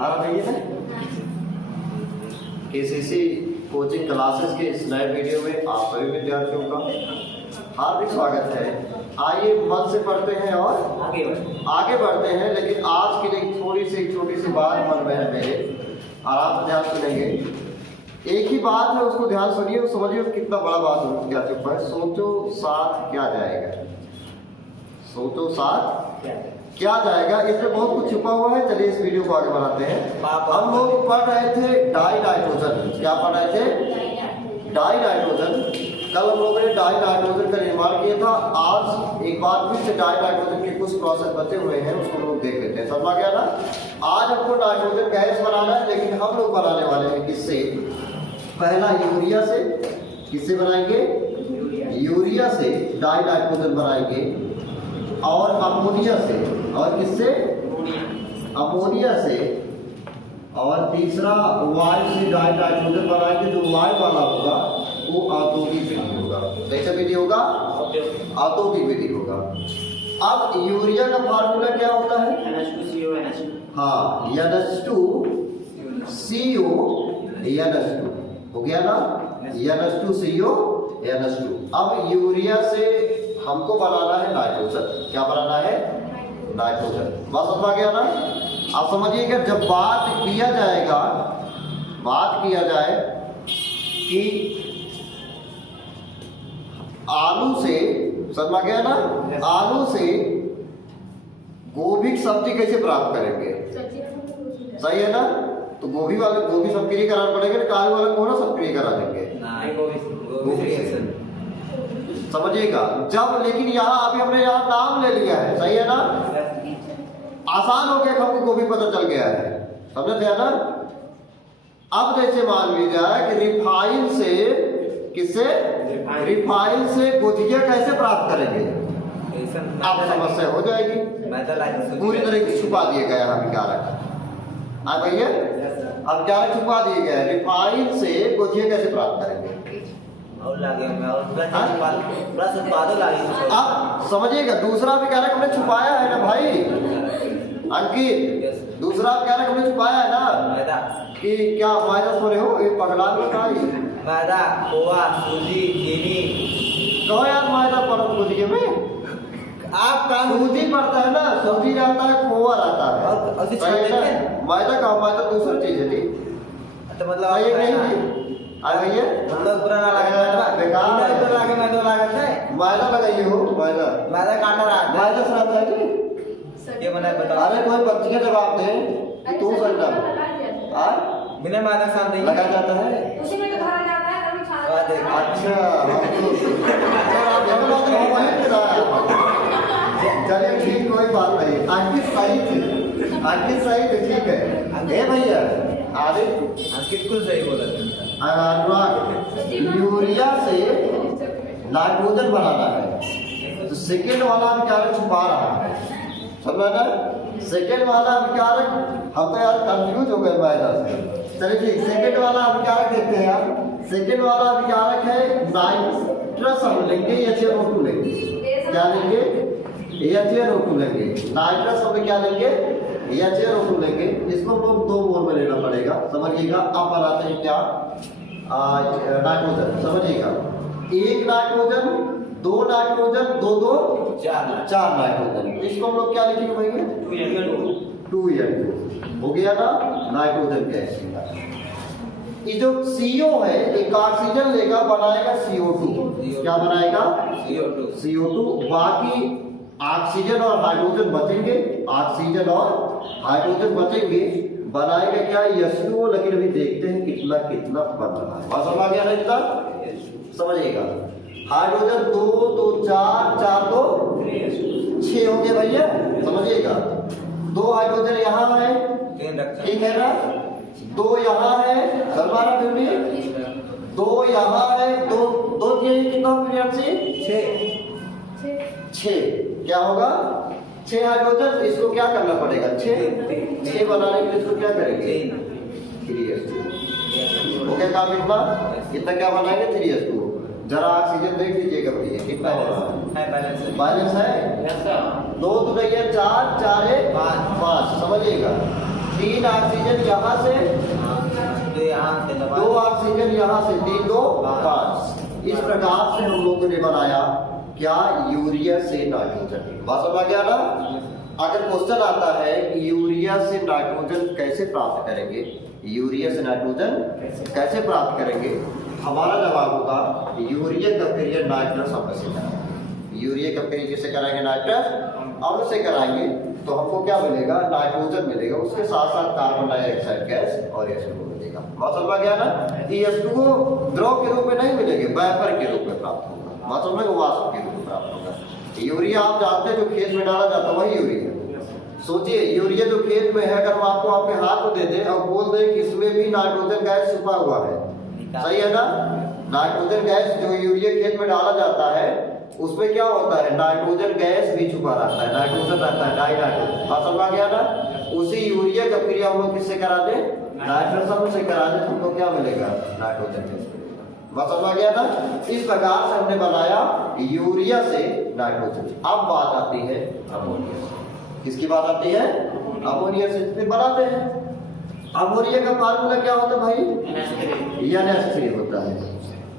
आ रहा है ना? केसीसी कोचिंग क्लासेस के इस नए वीडियो में आप सभी विद्यार्थियों का हार्दिक स्वागत है। आइए मन से पढ़ते हैं और आगे बढ़ते हैं, लेकिन आज के लिए थोड़ी सी छोटी सी बात मन में है मेरे, आराम से ध्यान सुनेंगे। एक ही बात है, उसको ध्यान सुनिए और समझिए कितना बड़ा बात हो क्या चुका है। सोचो साथ क्या जाएगा, सोचो साथ क्या जाएगा, इसमें बहुत कुछ छुपा हुआ है। चलिए इस वीडियो को आगे बढ़ाते हैं। हम लोग पढ़ रहे थे डाई नाइट्रोजन। क्या पढ़ रहे थे? Die nitrogen. कल हम लोगों ने डाई नाइट्रोजन का निर्माण किया था। आज एक बार फिर से डाई नाइट्रोजन के कुछ प्रोसेस बचे हुए हैं, उसको लोग देख लेते हैं। समझ गया ना? आज हमको नाइट्रोजन गैस बनाना है, लेकिन हम लोग बनाने वाले हैं किससे? पहला यूरिया से। किससे बनाएंगे? यूरिया से डाई नाइट्रोजन बनाएंगे, और अमोनिया से, और किससे? अमोनिया से, और तीसरा वायु से डाई नाइट्रोजन बनाएंगे। जो वायु वाला होगा वो औद्योगिक विधि होगा। कैसे विधि होगा? औद्योगिक विधि होगा। अब यूरिया का फार्मूला क्या होता है? NH2CO NH2। हाँ, NH2CO NH2 हो गया ना? NH2CO NH2। अब यूरिया से हमको बनाना है नाइट्रोजन। क्या बनाना है? नाइट्रोजन। बात समझ गया ना? आप समझिएगा, जब बात किया जाएगा, बात किया जाए कि आलू से, समझ गया ना? आलू से गोभी की सब्जी कैसे प्राप्त करेंगे? सही है ना? तो गोभी वाले गोभी सक्रिय कराना पड़ेगा, कालू वाले को ना सक्रिय करा देंगे। समझिएगा जब, लेकिन यहाँ अभी हमने यहाँ नाम ले लिया है। सही है ना? आसान हो गया, हमको गोभी पता चल गया है। समझते हैं ना? अब जैसे मान लीजिए कि रिफाइन से, किससे? रिफाइन से गुजिया कैसे प्राप्त करेंगे? अब समस्या हो जाएगी। पूरी तरह से छुपा दिए गए हम कारक। भैया अब कारक छुपा दिए गए। रिफाइन से गुजिया कैसे प्राप्त करेंगे? अब समझिएगा, दूसरा भी कारक हमने छुपाया है ना भाई अंकित? दूसरा कारक हमने छुपाया है ना कि क्या मैदा सुन रहे हो? ये पगला मैदा, खोआ, सूजी, चीनी। कहो यार मैदा पड़ो सूजी में, आपका सूजी पड़ता है ना, सूजी रहता है, खोआ रहता है। मैदा का मैदा दूसरी चीज है। तो मतलब ये नहीं भैया हम लोग पुराना मैदा लगाइए हो। मैदा काटा रहा है, मैदा से रहता है जी। ये मैंने बता, अरे कोई बच्ची का जवाब दे, तू समझना। बिना मैदा साथ नहीं लगाया जाता है, उसी में तो भरा जाता है। अच्छा चलिए ठीक, कोई बात नहीं। अंकित सही थे, अंकित सही थे, ठीक है। ए भैया आगे अंकित कुछ सही बोला। यूरिया से नाइट्रोजन बनाना है, तो सेकेंड वाला विकारक छुपा रहा है। समझ ना? सेकेंड वाला विकारक, हम तो यार कंफ्यूज हो गए मैदा से। चलिए ठीक, सेकेंड वाला विकारक देखते हैं आप। सेकेंड वाला विकारक है नाइट्रस। हम लेंगे HNO2 लेंगे। क्या लेंगे? HNO2 लेंगे। नाइट्रस हम क्या लेंगे? HNO2 लेंगे। इसको हम लोग 2 मोल में लेना पड़ेगा। समझिएगा अब बनाते हैं क्या? नाइट्रोजन। समझिएगा, 1 नाइट्रोजन, 2 नाइट्रोजन, 2 4 नाइट्रोजन। इसको हम लोग क्या लिखेंगे भैया? 2N2 हो गया ना नाइट्रोजन गैस। ये जो CO है, एक ऑक्सीजन लेगा, बनाएगा CO2। क्या बनाएगा? CO2। बाकी ऑक्सीजन और हाइड्रोजन बचेंगे, ऑक्सीजन और हाइड्रोजन बचेंगे, बनाएगा क्या? H2O। लेकिन अभी देखते हैं कितना कितना बन रहा है। बात समझ गया ना? इतना समझिएगा। हाइड्रोजन 2 तो 4 4 2 6 हो गए भैया। समझिएगा, 2 हाइड्रोजन यहाँ है, ठीक है ना? 2 यहाँ है, सरवाना फिर भी 2 यहाँ है, 2 कितना पीरियड से 6 क्या होगा? 6 हाइड्रोजन। इसको क्या करना पड़ेगा? 6 बनाने के लिए इसको क्या करेंगे? 3H2 हो गया काम। इतना क्या बनाएंगे? 3H2। जरा ऑक्सीजन देख लीजिएगा भैया कितना है? बैलेंस है 2 तो नहीं है, 4 4 1 5। समझिएगा 3 ऑक्सीजन यहाँ से, 2 ऑक्सीजन यहाँ से, 3 2 5। इस प्रकार से हम लोगों ने बनाया क्या, यूरिया से नाइट्रोजन। बात समझ आ गया ना। अगर क्वेश्चन आता है यूरिया से नाइट्रोजन कैसे प्राप्त करेंगे, यूरिया से नाइट्रोजन कैसे प्राप्त करेंगे, हमारा जवाब होगा यूरिया का पीरियड नाइट्रस अम्ल से कराएंगे। यूरिया का पीरियड किससे कराएंगे, नाइट्रस अम्ल से कराएंगे, तो हमको क्या मिलेगा, नाइट्रोजन मिलेगा, उसके साथ साथ कार्बन डाइऑक्साइड गैस और H2O मिलेगा। बात समझ आ गया ना। H2O द्रव के रूप में नहीं मिलेंगे, वेपर के रूप में प्राप्त होगा। बात समझ में, वाष्प के रूप में प्राप्त होगा। यूरिया आप जानते हैं जो खेत में डाला जाता है वही यूरिया। सोचिए यूरिया जो खेत में है, अगर हम आपको आपके हाथ में दे दें और बोल दें कि इसमें भी नाइट्रोजन गैस छुपा हुआ है, सही है ना। नाइट्रोजन गैस जो यूरिया खेत में डाला जाता है उसमें क्या होता है, नाइट्रोजन गैस भी छुपा रहता है, नाइट्रोजन रहता है, डाई नाइट्रोजन। बात समझ आ गया ना। उसी यूरिया का क्रिया हम लोग किससे करा दें, नाइट्रस अम्ल से करा दें, तुमको क्या मिलेगा, नाइट्रोजन गैस मिलेगा। बात समझ आ गया ना। इस प्रकार से हमने बनाया यूरिया से नाइट्रोजन। अब बात आती है अमोनिया से। किसकी बात आती है, अमोनिया से बनाते हैं। अमोनिया का फार्मूला क्या होता है भाई, NH3 होता है।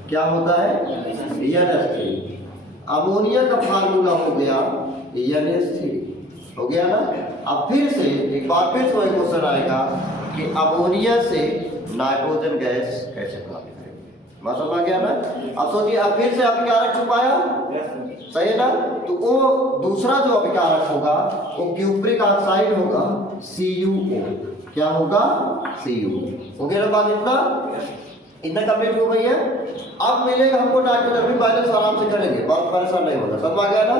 क्या होता है, NH3। अमोनिया का फार्मूला हो गया NH3, हो गया ना। अब फिर से एक बार फिर से क्वेश्चन आएगा कि अमोनिया से नाइट्रोजन गैस कैसे प्राप्त करेंगे। बात समझ आ गया ना। अब सोचिए, अब फिर से अभिकारक छुपाया, सही है ना। तो वो दूसरा जो अभिकारक होगा वो क्यूप्रिक ऑक्साइड होगा, CuO। क्या होगा, CuO। हो गया ना बात, इतना कंप्लीट हो गई है। अब मिलेगा हमको नाइट्रोजन, भी बैलेंस आराम से करेंगे, बहुत परेशान नहीं होना, समझ आ गया ना।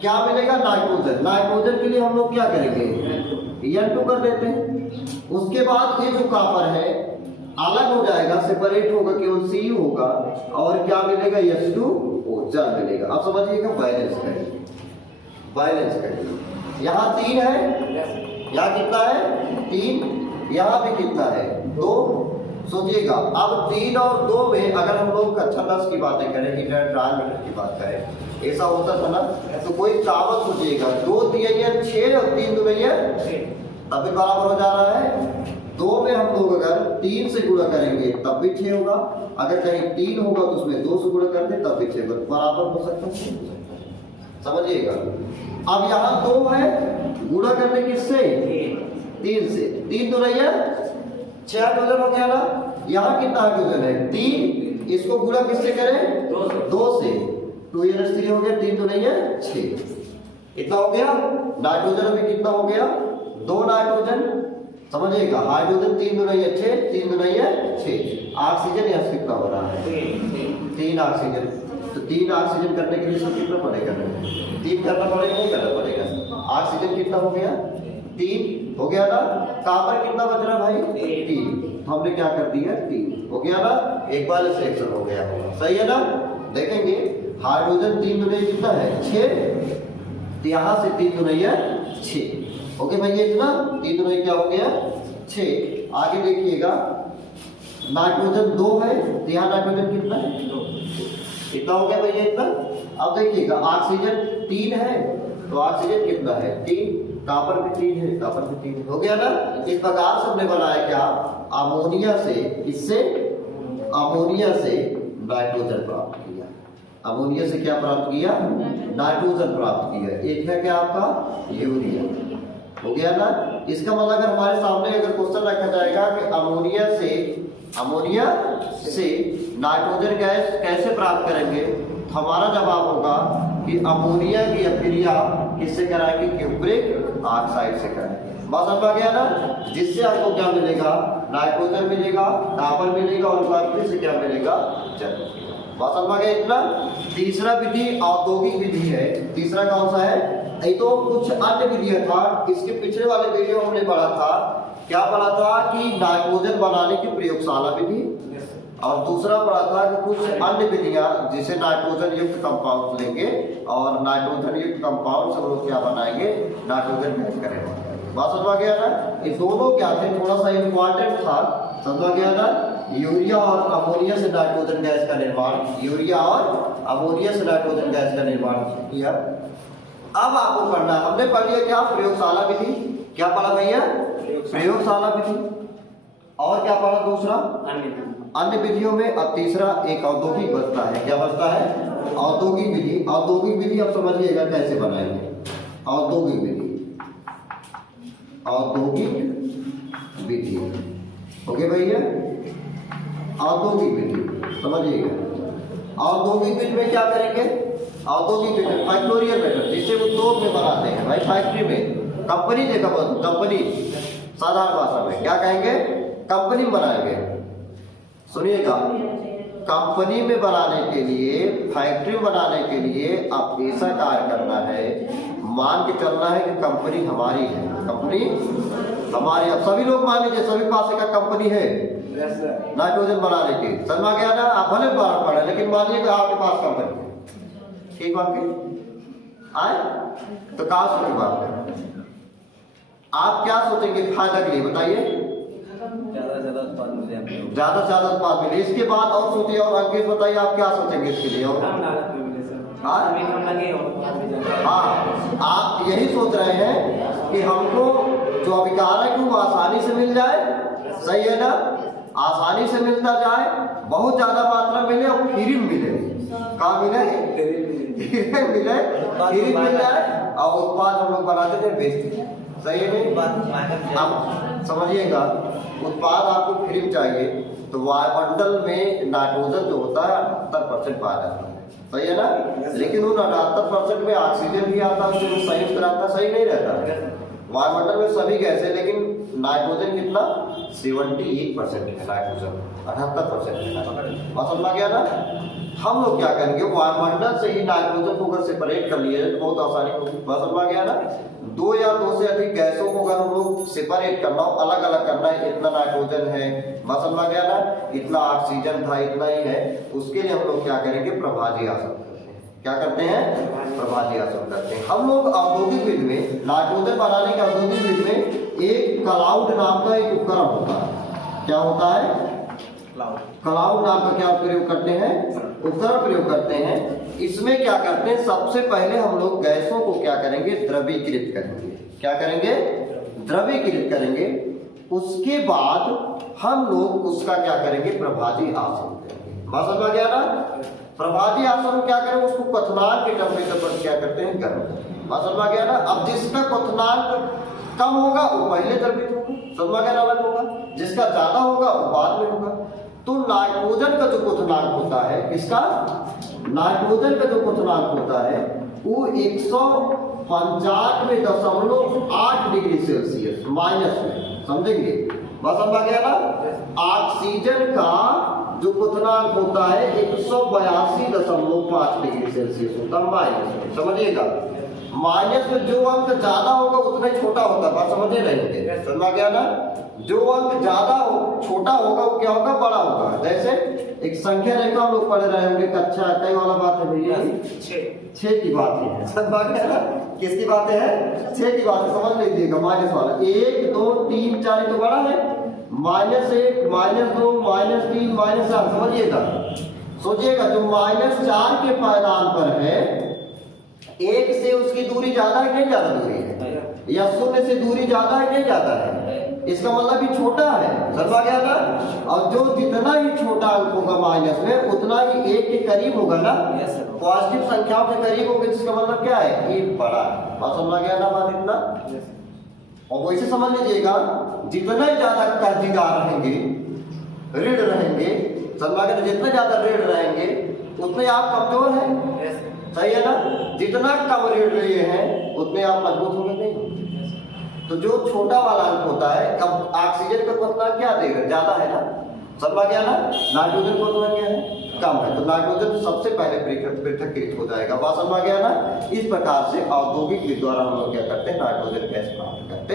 क्या मिलेगा, नाइट्रोजन। नाइट्रोजन के लिए हम लोग क्या करेंगे, N2 कर देते हैं। उसके बाद ये जो कॉपर है अलग हो जाएगा, सेपरेट होगा, केवल Cu होगा, और क्या मिलेगा, H2O जल मिलेगा। अब समझिएगा, बैलेंस करेंगे, बैलेंस करेंगे। यहाँ 3 है, यहाँ कितना है, 3, यहाँ भी कितना है, 2। सोचिएगा, अब 3 और 2 में अगर हम लोग कक्षादश की बातें करें, ट्रांसमीटर की बात करें, ऐसा होता था ना, तो कोई चावल सोचिएगा, 2 दिया 6 और 3 दुनिया तब भी बराबर हो जा रहा है। 2 में हम लोग अगर 3 से गुणा करेंगे तब भी 6 होगा, अगर कहीं 3 होगा तो उसमें 2 से गुणा करते तब भी 6 होगा, बराबर हो सकता है, समझिएगा। अब यहाँ 2 है, गुणा करते किससे, 3 से, 3 दुनिया 6 हाइड्रोजन हो गया ना। यहाँ कितना हाइड्रोजन है, 3, इसको गुणा किससे करें, 2 से, 2NH3 हो गया, 3 दुनिया 6, इतना हो गया। नाइट्रोजन अभी कितना हो गया, 2 नाइट्रोजन, समझिएगा। हाइड्रोजन 3 दुनिया 6, 3 दुनिया 6। ऑक्सीजन यहाँ कितना हो रहा है, 3 ऑक्सीजन। तो 3 ऑक्सीजन करने के लिए सब कितना पड़ेगा, 3 करना पड़ेगा, नहीं करना पड़ेगा। ऑक्सीजन कितना हो गया, 3 हो गया ना। कॉपर कितना बच रहा भाई, 3, तो हमने क्या कर दिया, 3 हो गया ना। एक बार सिलेक्शन हो गया, सही है ना। देखेंगे हाइड्रोजन 3 दुनिया कितना है, 6, तो यहाँ से 3 दुनिया 6 हो गया भैया, इतना 3 दुनिया क्या हो गया, 6। आगे देखिएगा, नाइट्रोजन 2 है, तो यहाँ नाइट्रोजन कितना है, 2, इतना हो गया भैया, इतना। अब देखिएगा, ऑक्सीजन 3 है, तो ऑक्सीजन कितना है, 3, कॉपर भी 3 है, कॉपर भी 3 हो गया ना। इस प्रकार से हमने बनाया क्या, अमोनिया से, इससे अमोनिया से नाइट्रोजन प्राप्त किया। अमोनिया से क्या प्राप्त किया, नाइट्रोजन प्राप्त किया। एक है क्या आपका, यूरिया, हो गया ना। इसका मतलब अगर हमारे सामने अगर क्वेश्चन रखा जाएगा कि अमोनिया से नाइट्रोजन गैस कैसे प्राप्त करेंगे, तो हमारा जवाब होगा कि अमोनिया की अभिक्रिया किससे कराएंगे, क्यूप्रिक ऑक्साइड से कराएंगे। बात समझ आ गया ना। जिससे आपको क्या मिलेगा, नाइट्रोजन मिलेगा, कॉपर मिलेगा, और बाद से क्या मिलेगा, जल। बात समझ आ गया इतना। तीसरा विधि औद्योगिक विधि है। तीसरा कौन सा है, ये तो कुछ अन्य विधियां था, इसके पिछले वाले वीडियो हमने पढ़ा था, क्या पढ़ा था कि नाइट्रोजन बनाने की प्रयोगशाला विधि, और दूसरा पढ़ा था कि कुछ अन्य विधियां जिसे नाइट्रोजन युक्त कंपाउंड लेंगे और नाइट्रोजन युक्त कंपाउंड से लोग क्या बनाएंगे, नाइट्रोजन गैस का निर्माण करेंगे। बात समझ आ गया ना। ये दोनों क्या थे, थोड़ा सा इंपॉर्टेंट था, समझ आ गया ना। यूरिया और अमोनिया से नाइट्रोजन गैस का निर्माण, यूरिया और अमोनिया से नाइट्रोजन गैस का निर्माण किया। अब आपको पढ़ना, हमने पढ़ लिया क्या, प्रयोगशाला विधि। क्या पढ़ा भैया, प्रयोगशाला विधि। और क्या पढ़ा दूसरा? अन्य विधियों में। अब तीसरा एक औद्योगिक बचता है। क्या बचता है? औद्योगिक विधि। औद्योगिक विधि अब समझिएगा कैसे बनाएंगे। औद्योगिक विधि, औद्योगिक विधि, ओके भैया। औद्योगिक विधि समझिएगा। औद्योगिक विधि में क्या करेंगे? औद्योगिक विधि फैक्टोरियल मेथड, जिसे उद्योग में बनाते हैं भाई, फैक्ट्री में, कंपनी देखा कंपनी, साधारण भाषा में क्या कहेंगे? कंपनी बनाएंगे। सुनिएगा, कंपनी में बनाने के लिए, फैक्ट्री बनाने के लिए अब ऐसा कार्य करना है, मान के चलना है कि कंपनी हमारी है, कंपनी हमारी। अब सभी लोग मान लीजिए सभी पास एक कंपनी है नाइट्रोजन बनाने की, समझ गया ना? आप भले बाहर पढ़े लेकिन मानिए कि आपके पास कंपनी है, ठीक बात के आए तो कहा सोचे बात, आप क्या सोचेंगे फायदा के लिए बताइए? ज्यादा से ज्यादा उत्पाद मिले, ज्यादा से ज्यादा उत्पाद मिले। इसके बाद और सोचिए, और अंकित बताइए आप क्या सोचेंगे इसके लिए? और हाँ, आप यही सोच रहे हैं कि हमको जो अभिकार है वो आसानी से मिल जाए, सही है ना? आसानी से मिलता जाए, बहुत ज्यादा मात्रा मिले और फ्री मिले। कहाँ मिले? मिले, फ्री मिल जाए और उत्पाद हम लोग बनाते थे, बेचते थे, सही है नहीं? अब समझिएगा, उत्पाद आपको फ्री चाहिए तो वायुमंडल में नाइट्रोजन जो होता है 78% पाया जाता है, सही है ना? लेकिन उन 78% में ऑक्सीजन भी आता है, उसमें संयुक्त रहता है, सही नहीं रहता? वायुमंडल में सभी गैस है, लेकिन नाइट्रोजन कितना? 78% है नाइट्रोजन, 78% है। और समझ गया ना? हम लोग क्या करेंगे, वायुमंडल से ही नाइट्रोजन को अगर सेपरेट कर लिए तो बहुत आसानी होगी। समझ गया ना? दो या दो से अधिक गैसों को अगर हम लोग सेपरेट करना हो, अलग अलग करना है, इतना नाइट्रोजन है, समझ गया ना? इतना ऑक्सीजन था, इतना ही है, उसके लिए हम लोग क्या करेंगे? प्रभाजी आसन करते हैं। क्या करते हैं? प्रभाजी आसन करते हैं। हम लोग औद्योगिक विधि में, नाइट्रोजन बनाने के औद्योगिक विधि में एक क्लाउड नाम का एक उपकरण होता है। क्या होता है? क्लाउड नाम का क्या प्रयोग करते हैं? उपकरण प्रयोग करते हैं। इसमें क्या करते हैं? सबसे पहले हम लोग गैसों को क्या करेंगे? द्रवीकृत करेंगे। क्या करेंगे? द्रवीकृत करेंगे। उसके बाद हम लोग उसका क्या करेंगे? प्रभाजी आसन करेंगे। समझ गया ना? प्रभाजी आसन क्या करें? उसको क्वथनांक के टेम्परेचर पर क्या करते हैं? गर्म करते हैं। समझ गया ना? अब जिसका क्वथनांक कम होगा वो पहले द्रवित होगा, समझ गया? अलग होगा। जिसका ज्यादा होगा वो बाद में होगा। तो नाइट्रोजन का जो क्वथनांक होता है, इसका नाइट्रोजन का जो क्वथनांक होता है वो 195.8 डिग्री सेल्सियस माइनस में, समझेंगे? बस समझ गया ना? ऑक्सीजन का जो क्वथनांक होता है 182.5 डिग्री सेल्सियस होता है माइनस में, समझिएगा? माइनस में जो अंक ज्यादा होगा उतना ही छोटा होता है, बात समझे रहेंगे? समझ गया ना? जो अंक ज्यादा छोटा होगा वो क्या होगा? बड़ा होगा। जैसे एक संख्या रेखा हम लोग पढ़ रहे होंगे, कक्षा कई वाला बात है भैया, 6 की बात है, समझ गया ना? किसकी बात है? 6 की बात है, समझ लीजिएगा। माइनस वाला 1 2 3 4 तो बड़ा है, -1 -2 -3 -4, समझिएगा? सोचिएगा, जो -4 के पायदान पर है, 1 से उसकी दूरी ज्यादा है, नहीं ज्यादा दूरी है? या 0 से दूरी ज्यादा है, नहीं ज्यादा है? इसका मतलब भी छोटा है, समझ गया ना? और जो जितना ही छोटा अंक होगा माइनस में, उतना ही 1 के करीब होगा ना? पॉजिटिव संख्याओं के करीब होगा, जिसका मतलब क्या है? ये बड़ा है। समझ गया ना बात इतना? और वैसे समझ लीजिएगा, जितना ज्यादा कर्जदार रहेंगे, ऋण रहेंगे, समझ गया? जितना ज्यादा ऋण रहेंगे उतने आप कमजोर हैं, सही है ना? जितना कम ऋण लिए हैं उतने आप मजबूत होंगे नहीं। तो जो छोटा वाला अंक होता है, अब ऑक्सीजन का क्वथनांक क्या देगा? ज्यादा है ना? समझ गया ना? नाइट्रोजन क्वथनांक क्या है? कम है, तो नाइट्रोजन सबसे पहले पृथक्कृत हो जाएगा। बात समझ गया ना? इस प्रकार से औद्योगिक विधि द्वारा हम लोग क्या करते हैं? नाइट्रोजन गैस प्राप्त करते।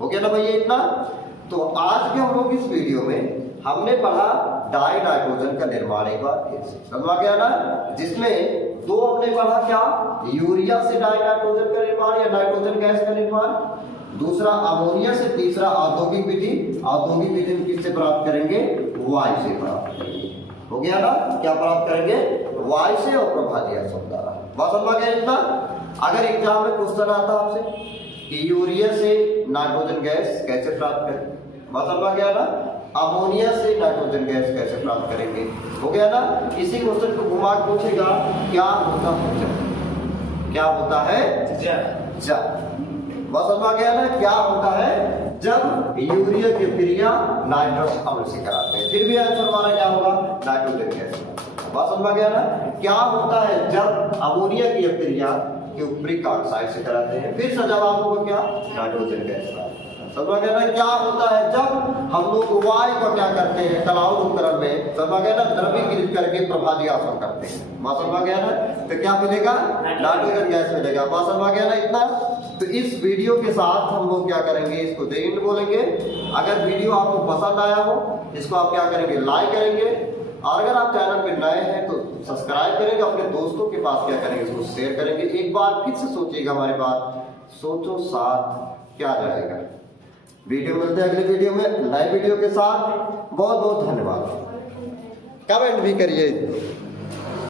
हो गया ना भैया इतना? तो आज के हम लोग इस वीडियो में हमने पढ़ा डाई नाइट्रोजन का निर्माण, एक बार फिर से समझ गया ना? जिसमें दो हमने पढ़ा, क्या? यूरिया से डाई नाइट्रोजन का निर्माण या नाइट्रोजन गैस का निर्माण, दूसरा अमोनिया से, तीसरा औद्योगिक विधि। औद्योगिक विधि किससे प्राप्त करेंगे? वायु से प्राप्त करेंगे। हो गया ना? क्या प्राप्त करेंगे? वायु से और प्रभाजी आसन द्वारा। बात समझ गया इतना? अगर एग्जाम में क्वेश्चन आता आपसे कि यूरिया से नाइट्रोजन गैस कैसे प्राप्त करें। बात समझ आ गया ना। अमोनिया से नाइट्रोजन गैस कैसे प्राप्त करेंगे, हो गया ना। इसी क्वेश्चन को घुमा के पूछेगा क्या होता है जब, क्या होता है जब। बस समझ आ गया ना, क्या होता है जब यूरिया की क्रिया नाइट्रस अम्ल से कराते हैं। फिर भी आंसर हमारा क्या होगा, नाइट्रोजन गैस। बात समझ आ गया ना। क्या होता है जब अमोनिया की क्रिया क्यूप्रिक ऑक्साइड से कराते हैं। फिर से जवाब होगा क्या, नाइट्रोजन गैस। समझ गया ना। क्या होता है जब हम लोग वायु को क्या करते हैं, तलाव उपकरण में, समझ गया ना, द्रवीकृत करके प्रभादियासन करते हैं। बात समझ गया ना। तो क्या मिलेगा, नाइट्रोजन गैस मिलेगा। बात समझ गया ना इतना। तो इस वीडियो के साथ हम लोग क्या करेंगे, इसको देंगे बोलेंगे। अगर वीडियो आपको पसंद आया हो, इसको आप क्या करेंगे, लाइक करेंगे। और अगर आप चैनल पे नए हैं तो सब्सक्राइब करेंगे, अपने दोस्तों के पास क्या करेंगे, इसको शेयर करेंगे। एक बार फिर से सोचिएगा हमारी बात, सोचो साथ क्या जाएगा। वीडियो मिलते हैं अगले वीडियो में नए वीडियो के साथ। बहुत बहुत धन्यवाद। कमेंट भी करिए।